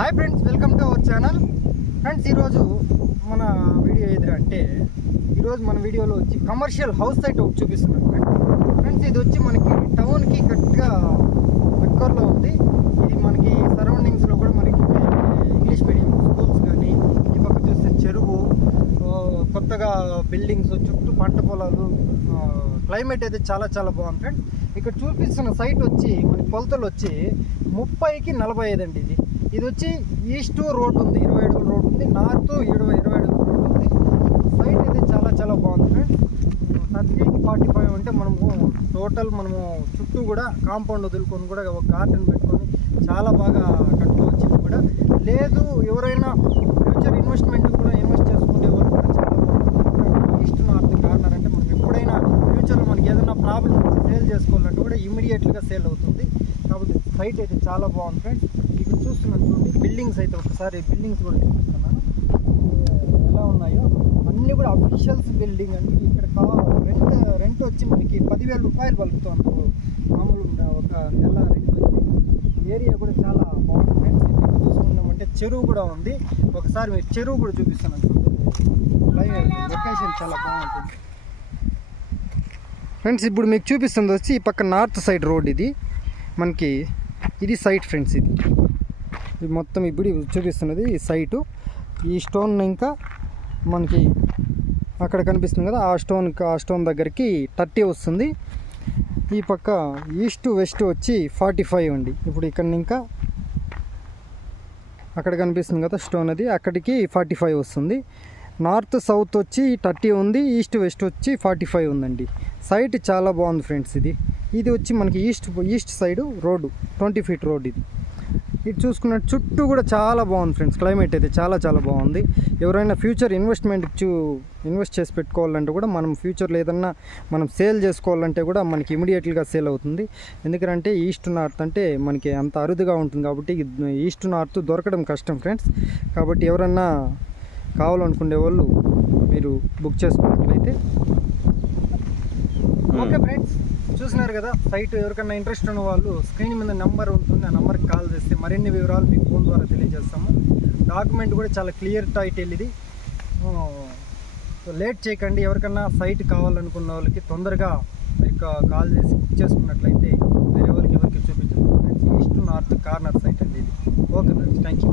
Hi friends, welcome to our channel. Friends, ఈరోజు మన video ఏదంటే ఈరోజు మన వీడియోలో వచ్చి కమర్షియల్ హౌస్ సైట్ ఒకటి చూపిస్తున్నాను. ఫ్రెండ్స్, ఇది వచ్చి మనకి టౌన్కి కరెక్ట్గా దగ్గరలో ఉంది. ఇది మనకి సరౌండింగ్స్లో కూడా మనకి ఇంగ్లీష్ మీడియం స్కూల్స్ కానీ, ఈ పక్క చూస్తే చెరువు, కొత్తగా బిల్డింగ్స్, చుట్టూ పంట పొలాలు, క్లైమేట్ అయితే చాలా చాలా బాగుంది. ఫ్రెండ్స్, ఇక్కడ చూపిస్తున్న సైట్ వచ్చి మన కొలతలు వచ్చి 30కి 45 అండి. ఇది వచ్చి ఈస్ట్ రోడ్ ఉంది, 20 అడుగుల రోడ్ ఉంది, నార్త్ 20 అడుగుల రోడ్ ఉంది. సైట్ అయితే చాలా చాలా బాగుంది. ఫ్రెండ్స్, 30కి 45 అంటే మనము టోటల్ చుట్టూ కూడా కాంపౌండ్ వదులుకొని కూడా ఒక గార్డెన్ పెట్టుకొని చాలా బాగా కట్టుకోవచ్చు. కూడా లేదు, ఎవరైనా ఫ్యూచర్ ఇన్వెస్ట్మెంట్ కూడా ఇన్వెస్ట్ చేసుకునే వాళ్ళు కూడా చాలా బాగుంటుంది. ఈస్ట్ నార్త్ కార్నర్ అంటే మనం ఎప్పుడైనా ఫ్యూచర్లో మనకి ఏదైనా ప్రాబ్లం సేల్ చేసుకోవాలంటే కూడా ఇమీడియట్గా సేల్ అవుతుంది. కాబట్టి సైట్ అయితే చాలా బాగుంది. ఫ్రెండ్స్, ఇక్కడ చూస్తున్నాను చూడండి, బిల్డింగ్స్ అయితే ఒకసారి బిల్డింగ్స్ కూడా చూపిస్తున్నాను ఎలా ఉన్నాయో. అన్నీ కూడా అఫీషియల్స్ బిల్డింగ్ అండి. ఇక్కడ రెంట్ వచ్చి మనకి 10,000 రూపాయలు పలుకుతాను మామూలు ఒక నెల రెంట్ వచ్చి. ఏరియా కూడా చాలా బాగుంది. ఫ్రెండ్స్, ఇక్కడ చూసుకున్నామంటే చెరువు కూడా ఉంది. ఒకసారి మీరు చెరువు కూడా చూపిస్తున్నాను చూడండి, లొకేషన్ చాలా బాగుంటుంది. ఫ్రెండ్స్, ఇప్పుడు మీకు చూపిస్తుంది వచ్చి ఈ పక్క నార్త్ సైడ్ రోడ్. ఇది సైట్. ఫ్రెండ్స్, ఇది మొత్తం ఇప్పుడు చూపిస్తున్నది ఈ సైటు. ఈ స్టోన్ ఇంకా మనకి అక్కడ కనిపిస్తుంది కదా, ఆ స్టోన్ దగ్గరికి 30 వస్తుంది. ఈ పక్క ఈస్ట్ వెస్ట్ వచ్చి 45 అండి. ఇప్పుడు ఇక్కడ ఇంకా అక్కడ కనిపిస్తుంది కదా స్టోన్, అది అక్కడికి 45 వస్తుంది. నార్త్ సౌత్ వచ్చి 30 ఉంది, ఈస్ట్ వెస్ట్ వచ్చి 45 ఉందండి. సైట్ చాలా బాగుంది. ఫ్రెండ్స్, ఇది వచ్చి మనకి east side road 20 feet road. ఇది చూసుకున్న చుట్టూ కూడా చాలా బాగుంది. ఫ్రెండ్స్, క్లైమేట్ అయితే చాలా చాలా బాగుంది. ఎవరైనా ఫ్యూచర్ ఇన్వెస్ట్ చేసి పెట్టుకోవాలంటే కూడా మనం ఫ్యూచర్లో ఏదన్నా మనం సేల్ చేసుకోవాలంటే కూడా మనకి ఇమీడియట్గా సేల్ అవుతుంది. ఎందుకంటే ఈస్ట్ నార్త్ అంటే మనకి అంత అరుదుగా ఉంటుంది కాబట్టి ఈస్ట్ నార్త్ దొరకడం కష్టం. ఫ్రెండ్స్, కాబట్టి ఎవరన్నా కావాలనుకునే వాళ్ళు మీరు బుక్ చేసుకున్నట్లయితే ఓకే. ఫ్రెండ్స్, చూసినారు కదా సైట్. ఎవరికైనా ఇంట్రెస్ట్ ఉన్న వాళ్ళు స్క్రీన్ మీద నెంబర్ ఉంటుంది, ఆ నెంబర్కి కాల్ చేస్తే మరిన్ని వివరాలు మీకు ఫోన్ ద్వారా తెలియజేస్తాము. డాక్యుమెంట్ కూడా చాలా క్లియర్ టైటిల్ ఇది. లేట్ చేయకండి. ఎవరికైనా సైట్ కావాలనుకున్న వాళ్ళకి తొందరగా మీకు కాల్ చేసి బుక్ చేసుకున్నట్లయితే వేరే ఎవరికి చూపించండి. Friends, east north corner site అండి ఇది. Okay friends, thank you.